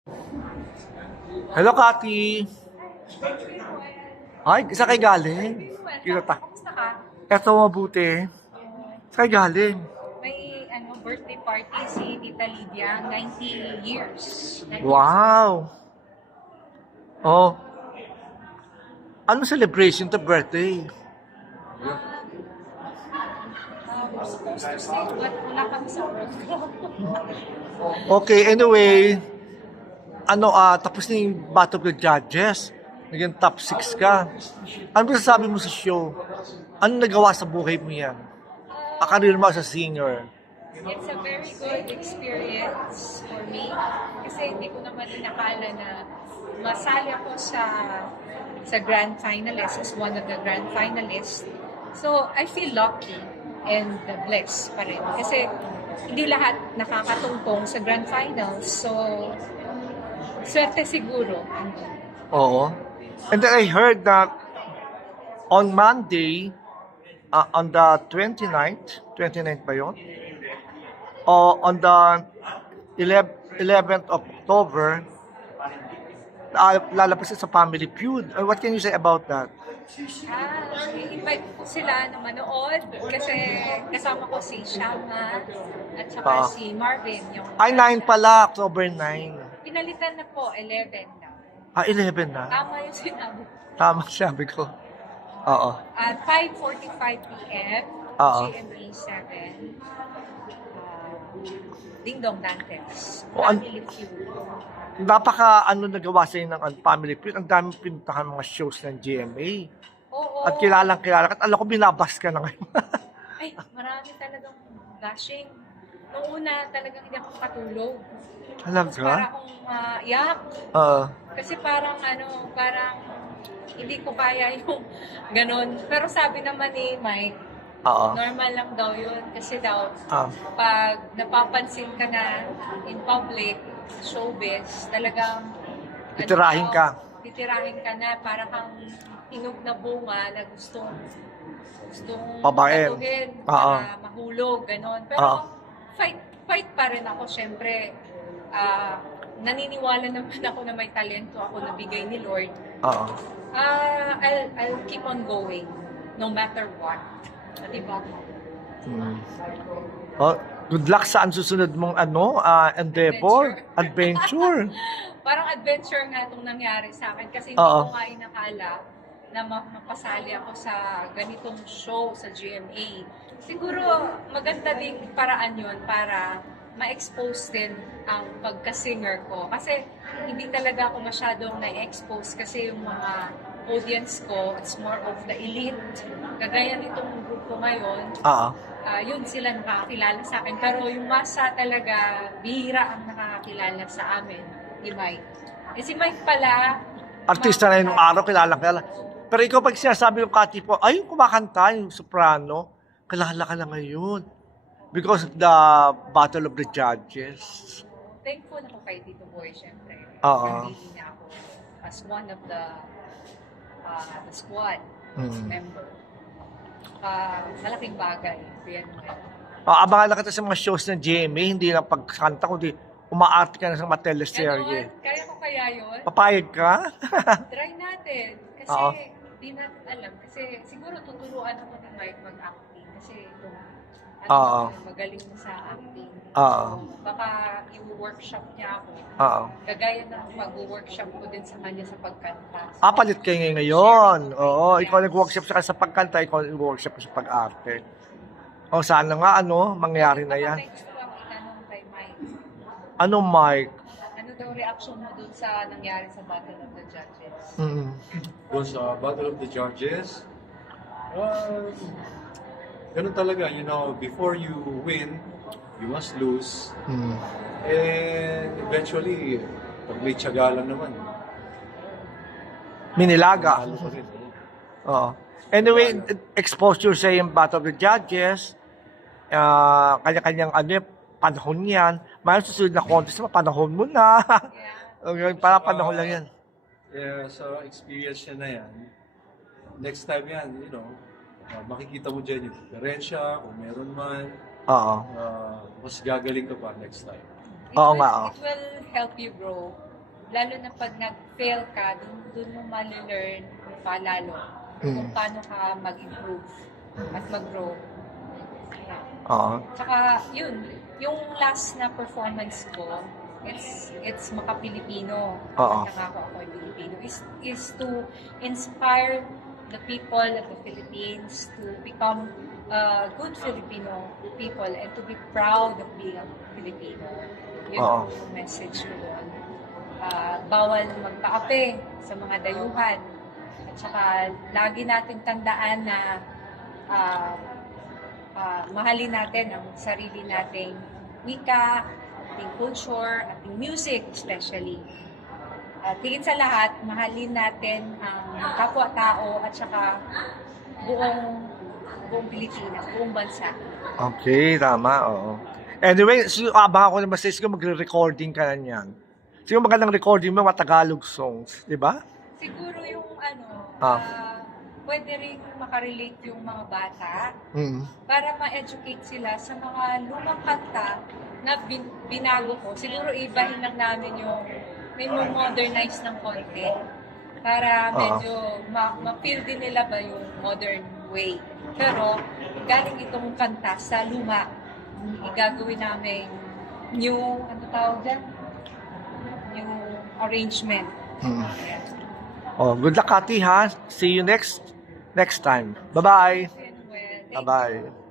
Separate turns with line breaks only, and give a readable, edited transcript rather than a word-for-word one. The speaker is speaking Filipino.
Hello, Kati. Ay, isa kay galing. Kinata.
Kamusta ka?
Eto mabuti. Sa kay galing.
May birthday party si Tita Lydia, 90 years. 90
Wow. Oh. Ano celebration to birthday?
We're supposed to say, but wala kami sa program.
Okay, anyway. Tapos na yung Battle of the Judges. Naging top 6 ka. Ano ba sasabi mo sa show? Ano nagawa sa buhay mo yan? Career mo as a singer.
It's a very good experience for me kasi hindi ko naman inakala na masali ako sa grand finalist as one of the grand finalists. So, I feel lucky and blessed pa rin. Kasi hindi lahat nakakatungtong sa grand finals. So, swerte siguro.
Oo. And then I heard that on Monday, on the 29th ba yun? O on the 11th of October, lalabas sa Family Feud. What can you say about that?
I-invite ko sila na manood kasi kasama ko si Shama at saka si Marvin. Yung
9 pala, October 9.
pinalitan na po, 11 na.
11 na.
Tama yung sinabi.
Tama sabi ko. Oo.
At 5:45 p.m.
Oo.
GMA 7. Ding Dong Dantes.
O,
Family Feud.
Napaka nagawa sa'yo ng Family Feud. Ang daming pinuntahan mga shows ng GMA.
Oo.
At kilala ka. At alam ko binabas ka na ngayon.
Ay, marami talagang bashing. Noong una talagang hindi ako katulog.
Alam
Para
ka?
akong yak.
Oo.
Kasi parang hindi ko kaya yung ganun. Pero sabi naman ni Mike,
Oo.
normal lang daw yun. Kasi daw,
Ah.
pag napapansin ka na in public, showbiz, talagang
Titirahin ka.
Titirahin ka na, para kang hinog na bunga na gustong
Pabain.
patuhin
Oo.
para mahulog, ganon. Pero
Oo.
fight pa rin ako, syempre. Naniniwala naman ako na may talento ako na bigay ni Lord.
Oo.
I'll keep on going, no matter what. Diba?
Oh, good luck sa susunod mong endeavor, adventure.
Parang adventure nga itong nangyari sa akin kasi hindi
Oo.
ko nga inakala na mapasali ako sa ganitong show sa GMA. Siguro maganda ding paraan yun para ma-expose din ang pagka-singer ko. Kasi hindi talaga ako masyadong na-expose kasi yung mga audience ko, it's more of the elite. Kagaya nitong grupo ngayon,
Oo.
yun sila nakakakilala sa akin. Pero yung masa talaga, bihira ang nakakakilala sa amin ni Mike. Si Mike pala,
Artista na yun nung araw, kilala. Pero ikaw pag sinasabi yung Kati po, ay, yung kumakanta, yung soprano, kilala ka na ngayon. Because of the Battle of the Judges.
thankful ako kay Tito Boy, syempre.
Oo.
Napili niya ako as one of the squad member. Malaking bagay. Yan.
Abangan na kita sa mga shows ng GMA, hindi lang pagkanta, kundi umaarte ka na sa mga teleserye.
Ganon, kaya ko kaya yun?
Papayag ka?
Try natin. Kasi
Oo.
di natin alam. Kasi siguro tuturuan ako ni Mike mag-acting. Kasi itong
Oo.
magaling na sa acting.
Oo.
Baka i-workshop niya ako.
Oo.
Kagaya ng pag-workshop ko din sa kanya sa pagkanta.
Palit kayo ngayon. Oo, ikaw nag-workshop sa pagkanta, ikaw nag-workshop sa pag-arte. O sana nga, mangyari na yan.
Gusto lang itanong kay Mike.
Ano, Mike?
Ano daw reaction mo dun sa nangyari sa Battle of the Judges?
Doon sa Battle of the Judges, ganun talaga, before you win, you must lose. And eventually, pag may tiyaga lang naman,
Minilaga.
talo pa rin.
Oo. Anyway, exposure sa yung Battle of the Judges, kanya-kanyang panahon yan. Mayroon susunod na contest, panahon mo na. Okay, para panahon lang yan.
Yeah, sa experience niya na yan, next time yan, makikita mo dyan yung diferensya, kung meron man,
Oo.
mas gagaling ka pa next time.
Oo nga, oo.
It will help you grow lalo na pag nag-fail ka, dun mo mali-learn pa lalo kung paano ka mag-improve at mag-grow.
Oo.
Tsaka, yun, yung last na performance ko, it's maka-Pilipino.
Oo.
Nangako ako ay Pilipino. Is to inspire the people of the Philippines to become good Filipino people and to be proud of being a Filipino. Yun
Oo.
yung message ko doon. Bawal magpaapi sa mga dayuhan. At saka, lagi natin tandaan na mahalin natin ang sarili nating wika, ating culture, ating music especially. At higit sa lahat, mahalin natin ang kapwa-tao at saka buong Pilipinas, buong bansa.
Okay, tama, oo. Anyway, abangan ko naman sa magre-recording ka na niyan. Siguro magandang recording mo, mga Tagalog songs, di ba?
Siguro yung
Ah.
pwede rin makarelate yung mga bata
Mm.
para ma-educate sila sa mga lumang kanta na binago ko. Siguro ibahin lang namin yung may modernize ng konti para medyo ma-feel din nila ba yung modern way. Pero galing itong kanta sa luma, igagawin namin new, ano tawag dyan? New arrangement. Ayan.
Oh, good luck, Kati, ha? See you next time. Bye-bye.
Well, thank you.
Bye-bye.